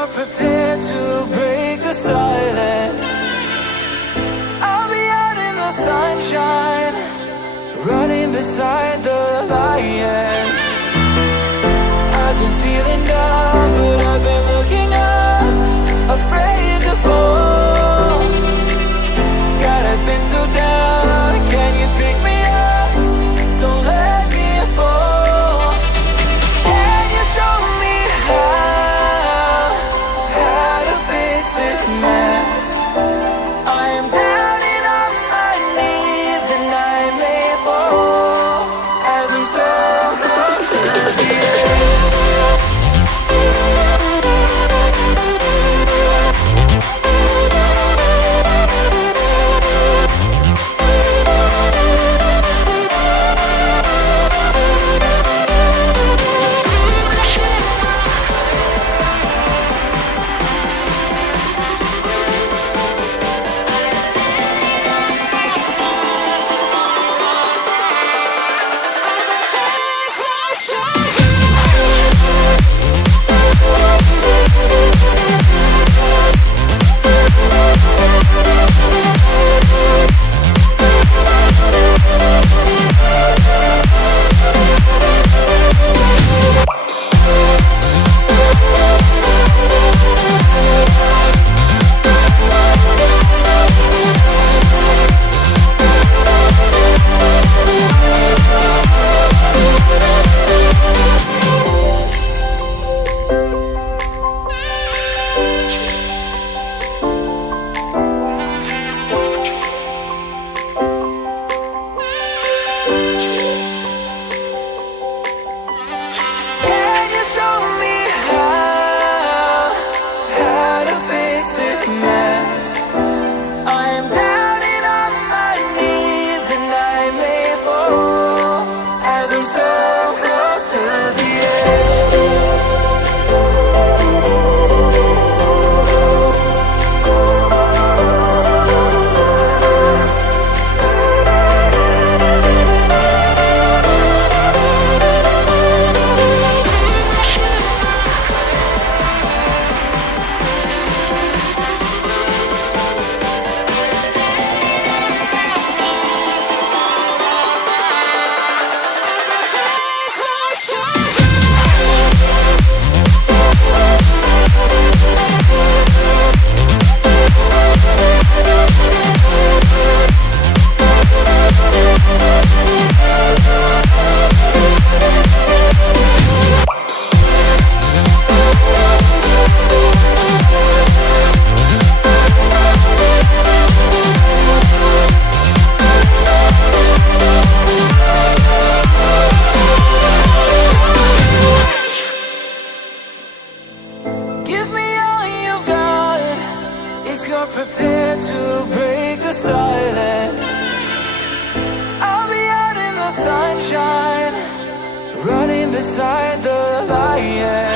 you're prepared to break the silence, I'll be out in the sunshine, running beside the lions. I've been feeling down, but I've been looking up, afraid to fall. God, I've been so down, can you pick me up? Don't let me fall. Can you show me how to fix this mess? I am down and on my knees, and I may fall as I'm so close to the edge. Prepared to break the silence, I'll be out in the sunshine, running beside the lion.